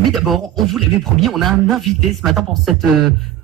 Mais d'abord, on vous l'avait promis, on a un invité ce matin pour cette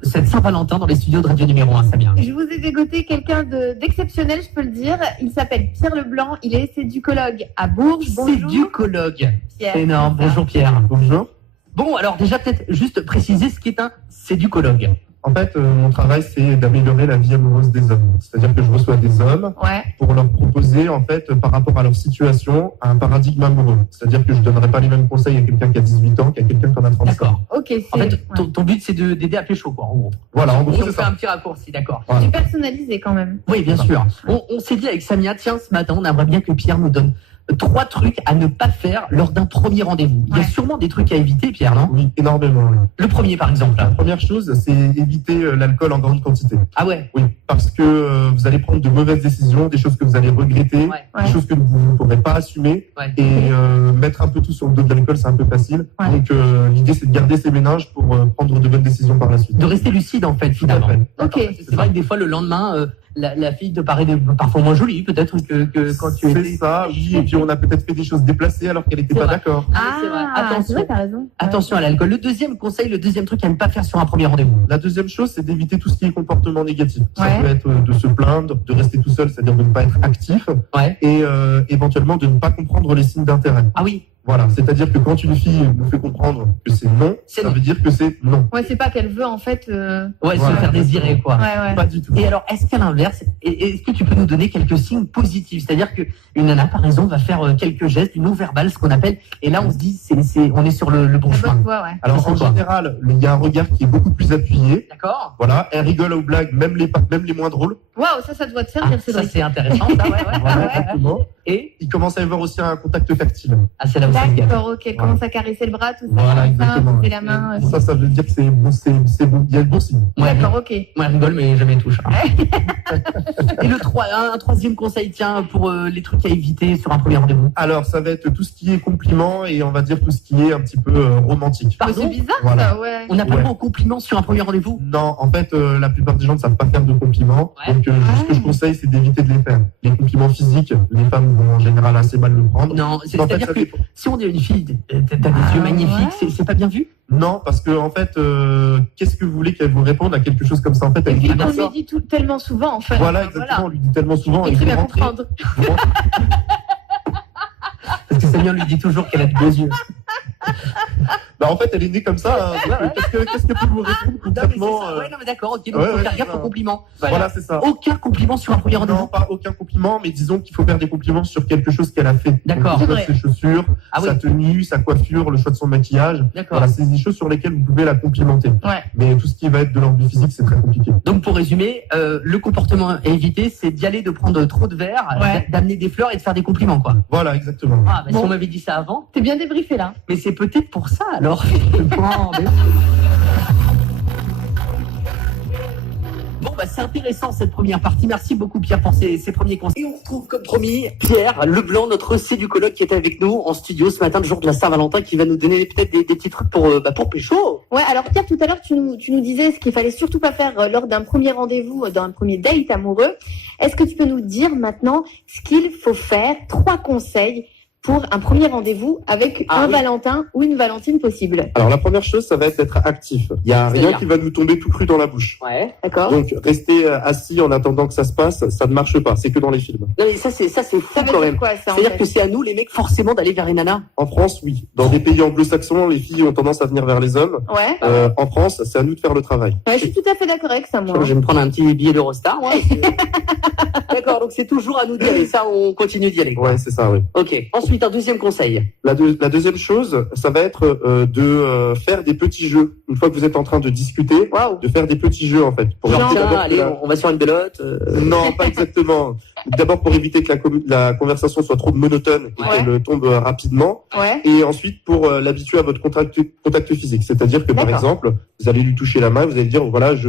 Saint-Valentin dans les studios de Radio Numéro 1, Samia. Je vous ai dégoté quelqu'un d'exceptionnel, je peux le dire. Il s'appelle Pierre Leblanc, il est séducologue à Bourges. Bonjour. Séducologue. Pierre. C'est énorme. Bonjour Pierre. Bonjour. Bon, alors déjà peut-être juste préciser ce qu'est un séducologue. En fait, mon travail, c'est d'améliorer la vie amoureuse des hommes. C'est-à-dire que je reçois des hommes Ouais. pour leur proposer, en fait, par rapport à leur situation, un paradigme amoureux. C'est-à-dire que je ne donnerai pas les mêmes conseils à quelqu'un qui a 18 ans qu'à quelqu'un qui en a 35. D'accord. Ok, c'est En fait, ton but c'est d'aider à pécho, quoi, en gros. Voilà, en gros, Si on c'est fait ça. un petit raccourci, d'accord. Voilà. du personnalisé quand même. Oui, bien sûr. On s'est dit avec Samia, tiens, ce matin, on aimerait bien que Pierre nous donne 3 trucs à ne pas faire lors d'un premier rendez-vous. Il y a Ouais. sûrement des trucs à éviter, Pierre, non? Oui, énormément. Oui. Le premier, par exemple. La première chose, c'est éviter l'alcool en grande quantité. Ah ouais. Oui, parce que vous allez prendre de mauvaises décisions, des choses que vous allez regretter, Ouais. des choses que vous ne pourrez pas assumer. Ouais. Et mettre un peu tout sur le dos de l'alcool, c'est un peu facile. Ouais. Donc l'idée, c'est de garder ses ménages pour prendre de bonnes décisions par la suite. De rester lucide, en fait, finalement. Tout à fait. D'accord. Ok. C'est vrai que des fois, le lendemain, la fille te paraît parfois moins jolie, peut-être, que quand tu C'est étais. ça, oui. Et puis on a peut-être fait des choses déplacées alors qu'elle n'était C'est pas vrai. d'accord. Ah, c'est vrai. c'est Attention. vrai, t'as raison. Attention à l'alcool. Le deuxième conseil, le deuxième truc à ne pas faire sur un premier rendez-vous. La deuxième chose, c'est d'éviter tout ce qui est comportement négatif. Ça Ouais. peut être de se plaindre, de rester tout seul, c'est-à-dire de ne pas être actif, Ouais. et éventuellement de ne pas comprendre les signes d'intérêt. Ah oui. Voilà, c'est-à-dire que quand une fille nous fait comprendre que c'est non, C'est ça non. veut dire que c'est non. Ouais, c'est pas qu'elle veut en fait. Ouais, se Voilà. faire désirer, quoi. Ouais. Pas du tout. Et alors, est-ce qu'à l'inverse, est-ce que tu peux nous donner quelques signes positifs? C'est-à-dire qu'une nana, par exemple, va faire quelques gestes, du non-verbal, ce qu'on appelle, et là, on se dit, on est sur le bon La chemin. bonne voie, ouais. Alors C'est en quoi général, il y a un regard qui est beaucoup plus appuyé. D'accord? Voilà, elle rigole aux blagues, même les moins drôles. Waouh, ça doit te Ah, servir, ça, Cédric. c'est intéressant, ça, ouais. Voilà, ouais. exactement. Et, Il commence à y avoir aussi un contact tactile. ah, c'est là où ça se gâte. D'accord, ok. Elle commence à caresser le bras, tout ça. Voilà, comme ça, exactement. pousser la main. Ça veut dire que c'est bon, c'est bon. Il y a le bon signe. Ouais, D'accord, ok. moi, elle rigole, mais jamais touche. Et un troisième conseil, tiens, pour les trucs à éviter sur un premier rendez-vous. Alors, ça va être tout ce qui est compliment et on va dire tout ce qui est un petit peu romantique. Mais Pardon? c'est bizarre, Voilà. ça, ouais. On n'a pas le Ouais. droit aux compliments sur un premier rendez-vous? Non, en fait, la plupart des gens ne savent pas faire de compliments. Ouais. Donc, ce que je conseille, c'est d'éviter de les faire. Les compliments physiques, les femmes vont en général assez mal le prendre. Non, En fait, c'est-à-dire ça que dépend. si on est une fille, t'as des yeux magnifiques, c'est pas bien vu? Non, parce que en fait, qu'est-ce que vous voulez qu'elle vous réponde à quelque chose comme ça? En fait, Et elle puis dit qu'on ça. lui dit tellement souvent, en fait. Voilà, exactement. On lui dit tellement souvent. Il et très vous bien rentrez- comprendre. vous rentrez- Parce que Samia lui dit toujours qu'elle a de beaux yeux. Bah, en fait, elle est née comme ça. Hein. Ouais. Qu'est-ce que peut vous répondre Non, mais c'est concrètement ça. Ouais, non, mais d'accord, ok, donc ouais, faut ouais, faire c'est gaffe ça. aux compliments. Voilà, c'est ça. Aucun compliment sur un premier rendez-vous. Non, pas aucun compliment, mais disons qu'il faut faire des compliments sur quelque chose qu'elle a fait. D'accord. Donc, C'est vrai. ses chaussures, Ah oui. sa tenue, sa coiffure, le choix de son maquillage. D'accord. Voilà, c'est des choses sur lesquelles vous pouvez la complimenter. Ouais. Mais tout ce qui va être de l'ordre du physique, c'est très compliqué. Donc pour résumer, le comportement à éviter, c'est d'y aller, de prendre trop de verre, Ouais. d'amener des fleurs et de faire des compliments, quoi. Voilà, exactement. Ah, bah, Bon. si on m'avait dit ça avant, T'es bien débriefé là. mais c'est peut-être pour ça alors. Bon, bah, c'est intéressant cette première partie. Merci beaucoup Pierre pour ces premiers conseils. Et on retrouve comme promis Pierre Leblanc, notre séducologue qui est avec nous en studio ce matin, le jour de la Saint-Valentin, qui va nous donner peut-être des petits trucs pour pécho. Ouais, alors Pierre, tout à l'heure, tu nous disais ce qu'il fallait surtout pas faire lors d'un premier rendez-vous, d'un premier date amoureux. Est-ce que tu peux nous dire maintenant ce qu'il faut faire, 3 conseils pour un premier rendez-vous avec un oui. Valentin ou une Valentine possible? Alors, la première chose, ça va être d'être actif. Il n'y a rien C'est-à-dire qui va nous tomber tout cru dans la bouche. Ouais. D'accord? Donc, rester assis en attendant que ça se passe, ça ne marche pas. C'est que dans les films. Non, mais ça c'est fou Ça veut quand dire même. quoi, ça, en C'est-à-dire fait? que c'est à nous les mecs forcément d'aller vers les nanas. En France, oui. Dans des pays anglo-saxons, les filles ont tendance à venir vers les hommes. Ouais. En France, c'est à nous de faire le travail. Ouais, je suis tout à fait d'accord avec ça, moi. Je vais me prendre un petit billet d'Eurostar, moi. D'accord, donc c'est toujours à nous d'y aller. Ça, on continue d'y aller. quoi. Ouais, c'est ça, oui. Ok. Ensuite, un deuxième conseil. La deuxième chose, ça va être de faire des petits jeux. Une fois que vous êtes en train de discuter, Waouh. de faire des petits jeux, en fait. Pour Genre, éviter Tiens, d'abord que allez, la- on va sur une belote. Non, pas exactement. D'abord pour éviter que la conversation soit trop monotone et Ouais. qu'elle tombe rapidement. Ouais. Et ensuite pour l'habituer à votre contact physique. C'est-à-dire que par D'accord. exemple, vous allez lui toucher la main, vous allez dire voilà, je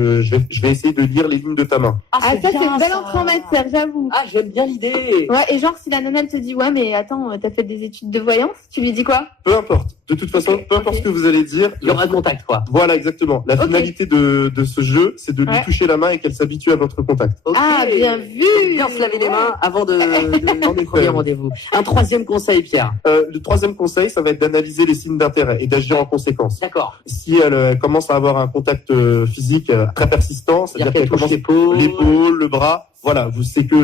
vais essayer de lire les lignes de ta main. Ah, ça, c'est bien, une belle ça. entrée en matière, j'avoue. Ah, j'aime bien l'idée. Ouais, et genre, si la nana elle te dit, ouais, mais attends, t'as fait des études de voyance, tu lui dis quoi? Peu importe. De toute façon, Ok, peu importe ok. ce que vous allez dire. Il y aura contact, quoi. Voilà, exactement. La Ok. finalité de ce jeu, c'est de lui Ouais. toucher la main et qu'elle s'habitue à votre contact. Ok. Ah, bien vu. Bien se laver les les mains avant dans les premiers rendez-vous. Un troisième conseil, Pierre. Le troisième conseil, ça va être d'analyser les signes d'intérêt et d'agir en conséquence. D'accord. Si elle commence à avoir un contact physique très persistant, c'est-à-dire qu'elle touche commence l'épaule, le bras, voilà, c'est que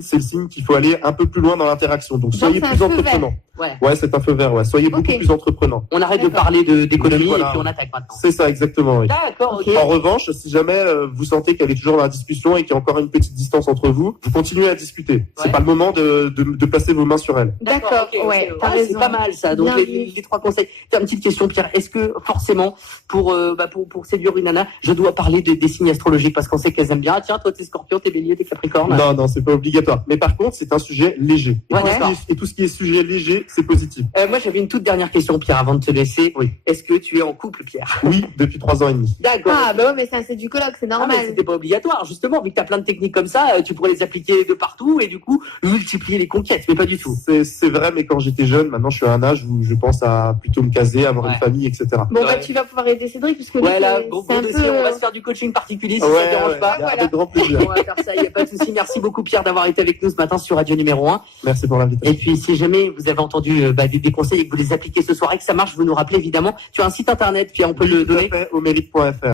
c'est le signe qu'il faut aller un peu plus loin dans l'interaction. Donc soyez plus entreprenant. Ouais, c'est un feu vert. Ouais, soyez beaucoup plus entreprenant. On arrête de parler d'économie et puis on attaque maintenant. C'est ça, exactement. Oui. D'accord. Ok. En revanche, si jamais vous sentez qu'elle est toujours dans la discussion et qu'il y a encore une petite distance entre vous, vous continuez à discuter. C'est pas le moment de placer vos mains sur elle. D'accord. Ouais. C'est pas mal ça. Donc les trois conseils. Une petite question, Pierre. Est-ce que forcément pour séduire une nana, je dois parler des signes astrologiques parce qu'on sait qu'elles aiment bien. Ah, tiens, toi t'es Scorpion, t'es Bélier, t'es Capricorne. Non, c'est pas obligatoire. Mais par contre, c'est un sujet léger. Et tout ce qui est sujet léger, c'est positif. Moi, j'avais une toute dernière question, Pierre, avant de te laisser. Oui. Est-ce que tu es en couple, Pierre? Oui, depuis 3 ans et demi. D'accord. Ah, bah ouais, mais ça, c'est du colloque, c'est normal. Mais c'était pas obligatoire, justement, vu que tu as plein de techniques comme ça, tu pourrais les appliquer de partout et du coup, multiplier les conquêtes, mais pas du tout. C'est vrai, mais quand j'étais jeune, maintenant je suis à un âge où je pense à plutôt me caser, avoir une famille, etc. Bon, bah, tu vas pouvoir aider Cédric, puisque là, on va se faire du coaching particulier si ça ne dérange pas. Avec grand plaisir. On va faire ça, il n'y a pas de souci. Merci beaucoup, Pierre, d'avoir été avec nous ce matin sur Radio Numéro 1. Merci pour l'invitation. Et puis, si jamais vous avez entendu des conseils et que vous les appliquez ce soir et que ça marche, vous nous rappelez évidemment. Tu as un site internet, Pierre, on peut le donner. Au mérite.fr.